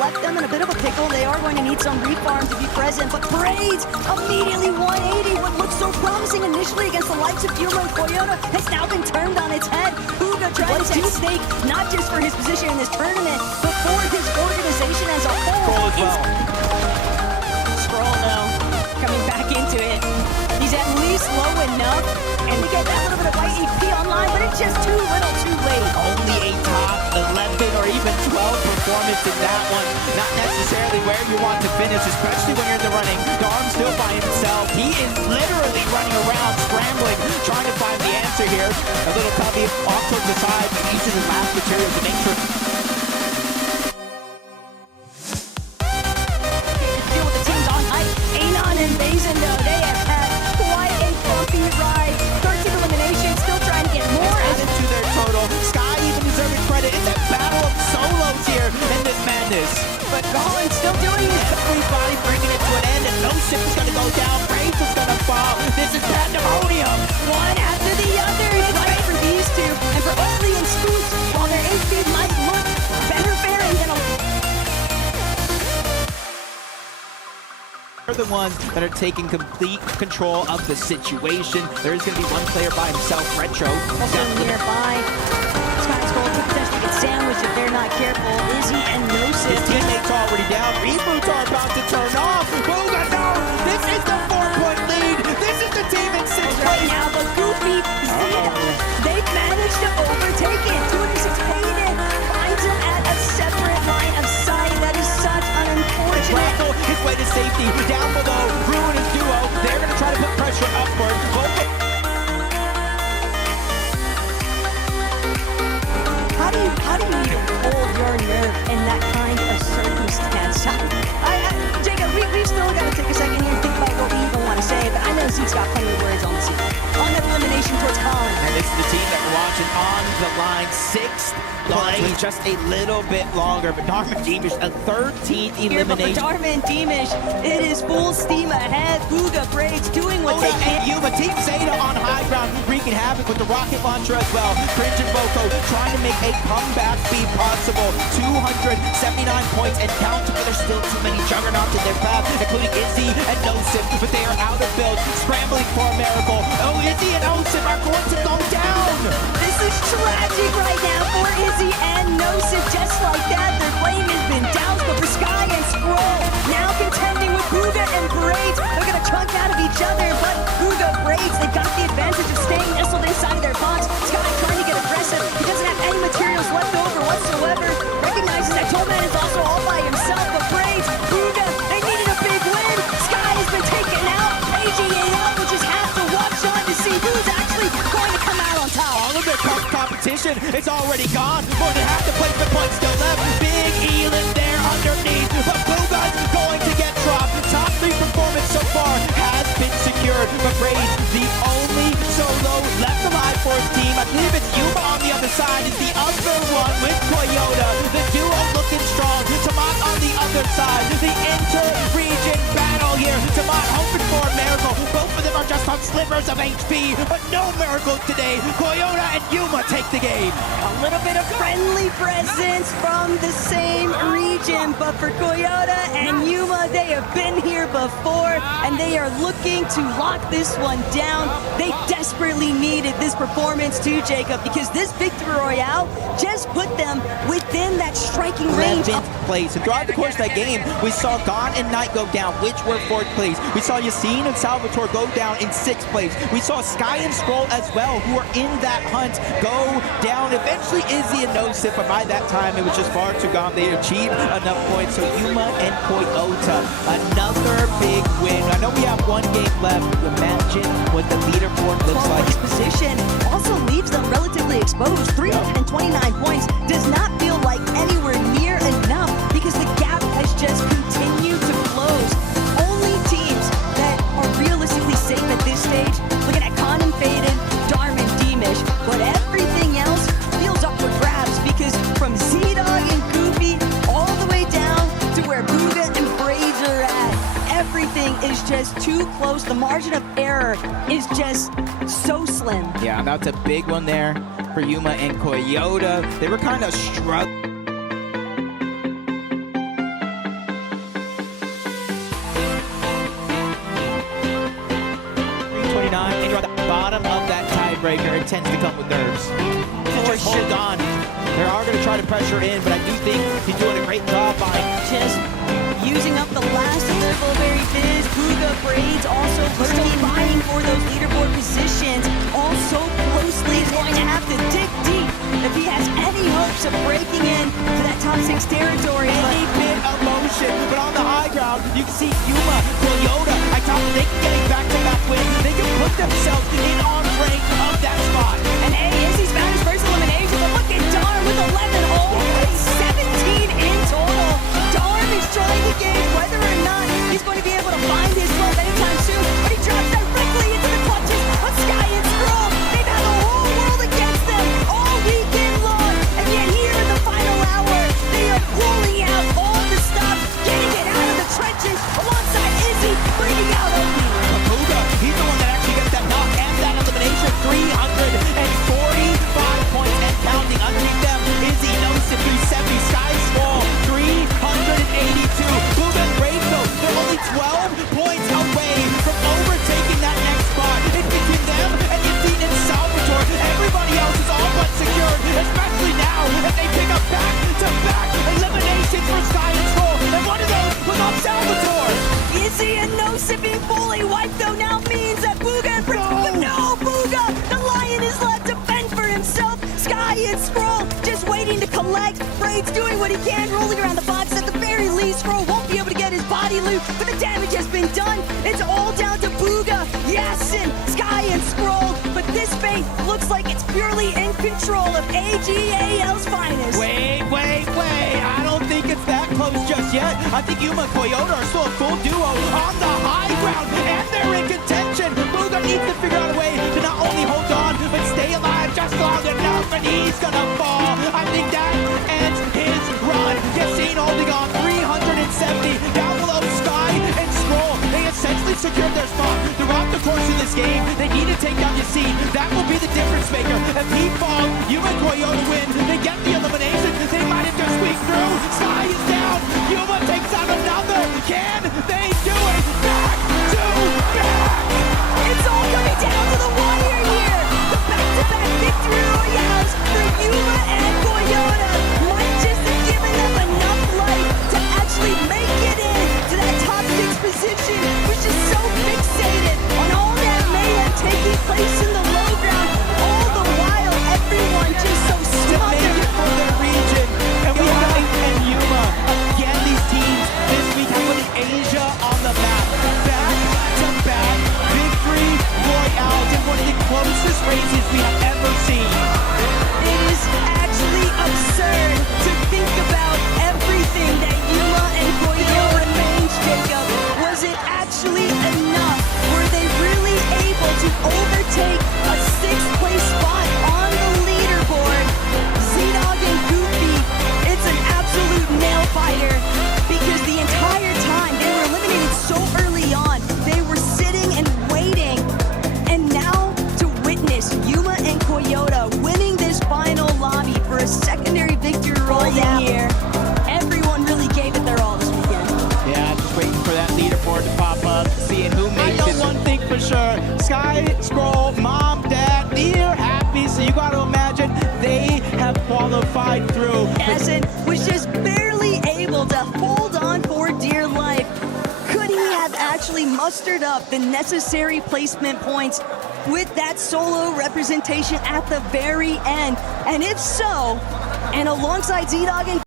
left them in a bit of a pickle. They are going to need some refarm to be present, but Braids immediately 180. What looked so promising initially against the likes of Yuma and Koyota has now been turned on its head. Huga tries to stake not just for his position in this tournament, but for his organization as a whole. Scroll now, coming back into it. He's at least low enough, and we get that little bit of white HP online, but it's just too little too late. Only a top 11 or even 12 performance in that one. Not necessarily where you want to finish, especially when you're in the running. Darm's still by himself. He is literally running around, scrambling, trying to find the answer here. A little cubby off towards the side, using his last material to make sure. Deal with the teams on height. Anon and Basin, though, they have had quite a bumpy ride. 13 eliminations, still trying to get more added to their total. Sky even deserving credit. It's a battle of solos here in this madness. But Collins still doing it. Everybody bringing it to an end, and no ship is going to go down. Braids is going to fall. This is pandemonium. One after the other. It's right for these two. And for Oakley and Spook, while their HP might look better faring than a... They're the ones that are taking complete control of the situation. There is going to be one player by himself, Retro. Also nearby. Sky's goal could potentially get sandwiched if they're not careful. Izzy and Nosif. His teammates are already down. Reboots are about to turn off. Booga, no! This is the 4-point lead. This is the team in 6th place. Now the Goofy Zeta, they've managed to overtake it. 206 Hayden finds him at a separate line of sight. That is such an unfortunate... Rattle his way to safety. Down below, Ruin his duo. They're going to try to put pressure upward. How do you even hold your nerve in that kind of circumstance? Jacob, we've still got to take a second here and think about what we even want to say, but I know Zeke's got plenty of words on the seat. On that elimination towards Colin. And it's the team that we're watching on the line. 6th play, just a little bit longer, but Dharma Deemish, a 13th elimination. For Dharma and Deemish, it is full steam ahead. Huga Braids doing what they can. Yuma, Team Zeta on high ground, wreaking havoc with the rocket launcher as well. Cringe and Boko trying to make a comeback be possible. 279 points and counting, but there's still too many juggernauts in their path, including Izzy and Nosif, but they are out of build, scrambling for a miracle. Oh, Izzy and Nosif are going to go down. This is tragic right now for Izzy and Nosif. Just like that, their flame has been doused, but for Sky and Scroll now contending with Huga and Braids. They're going to chunk out of each other, but Huga Braids, they got the advantage of staying nestled inside of their box. Sky trying to get aggressive. He doesn't have any materials left over whatsoever. Recognizes that Tollman is also all by himself, but Braids, Huga, they needed a big win. Sky has been taken out, aging it up, which is have to watch on to see who's actually going to come out on top. All of their competition is already gone. More than half the placement points still left. Big Elin there underneath, but Booga's going to get dropped. Top 3 performance so far has been secured, but Braids, the only solo left alive for his team. I believe it's Yuma on the other side, is the other one with Koyota. The duo looking strong. Tamat on the other side. The inter-region battle here. Tamat hoping for a miracle. Both of them are just on slivers of HP, but no miracles today. Koyota and Yuma take the game. A little bit of friendly presence from the same region, but for Koyota and Yuma, they have been here before, and they are looking to lock this one down. They desperately needed this performance too, Jacob, because this victory royale just put them within that striking range. 11th place. And throughout the course of that game, we saw Gon and Knight go down, which were 4th place. We saw Yassine and Salvatore go down in 6th place. We saw Sky and Scroll as well, who are in that hunt, go down. Eventually, Izzy and Nosif, but by that time, it was just far too gone. They achieved enough points. So Yuma and Koyota, another big win. I know we have 1 game left. Imagine what the leaderboard looks like. His position also leaves them relatively exposed. 329 points does not feel like anywhere near enough because the gap has just continued to close. Only teams that are realistically safe at this stage, looking at Con and Faded, Dharm and Deemish, but everything else feels up for grabs because from Z-Dog and Goofy all the way down to where Buga and Braids are at, everything is just too close. The margin of error is just so slim. Yeah, that's a big one there for Yuma and Koyota. They were kind of struggling. tends to come with nerves. Just hold on. They are going to try to pressure in, but I do think he's doing a great job by just using up the last of their Bulberry Fizz. Booga Braids also still vying for those leaderboard positions. All so closely, is going to have to dig deep if he has any hopes of breaking in to that top 6 territory. Any bit of motion, but on the high ground, you can see Yuma, Toyota, I thought they can getting back-to-back wins. They can put themselves in on rank of that spot. And hey, Izzy's found his first elimination, but look at Darm with 11 holes, 17 in total. Darm is trying to gauge whether or not he's going to be able to find his 12 anytime soon, but he drops directly into the clutches of Sky and Scroll. They've had the whole world against them all weekend long, and yet here in the final hour, they are pulling out all the stops, getting it out of the trenches alongside Izzy, bringing out Obi. Booga, he's the one that actually gets that knock and that elimination. 345 points and counting. Underneath them, Izzy knows to do 70. Sky Swall, 382. Booga and Rachel, they're only 12 points away from overtaking that next spot. It's between them and Yassine and Salvatore. Everybody else is all but secured, especially now as they pick up back-to-back eliminations for Sky and Swall. And one of those was on Salvatore. Izzy and Nosip being fully wiped though now means that Booga and no, Booga! The Lion is left to fend for himself. Sky and Scroll just waiting to collect. Braid's doing what he can, rolling around the box. At the very least, Scroll won't be able to get his body loot, but the damage has been done. It's all down to Booga, Yasin, Sky and Scroll. But this fate looks like it's purely in control of AGAL's finest. Wait. I don't think it's that close just yet. I think Yuma and Toyota are still a full duo on the high ground, and they're in contention. Booga needs to figure out a way to not only hold on, but stay alive just long enough, and he's gonna fall. I think that ends his run. Yassine holding on 370 down below Sky and Scroll. They essentially secured their spot throughout the course of this game. They need to take down Yassine. That will be the difference maker. If he falls, Yuma and Toyota win. They get the elimination. They might have just squeaked through. Sky is down. Yuma takes out another. Can they do it? Back to back. It's all coming down to the wire here. The back-to-back victory royales for Yuma and Toyota might just have given them enough light to actually make it in to that top 6 position, which is so fixated on all that mayhem taking place in the low ground. All the while, everyone just so To make smothered. it for their region. And we got and Yuma. Again, these teams this week have put Asia on the map. Back-to-back victory royales in one of the closest races we have ever seen. It is actually absurd to think about everything that Yuma and Toyota remains, Jacob. Was it actually enough? Were they really able to overtake a 6th place spot on the leaderboard? Z-Dog and Goofy, it's an absolute nail biter because the entire time they were eliminated so early on, they were sitting and waiting. And now to witness Yuma and Toyota winning this final lobby for a secondary victory royale here. Everyone really gave it their all this weekend. Yeah, just waiting for that leaderboard to pop up, seeing who makes it. I know one thing for sure. Sky, Scroll, Mom, Dad, they're happy, so you got to imagine they have qualified through. Essen was just barely able to hold on for dear life. Could he have actually mustered up the necessary placement points with that solo representation at the very end? And if so, and alongside Z-Dog and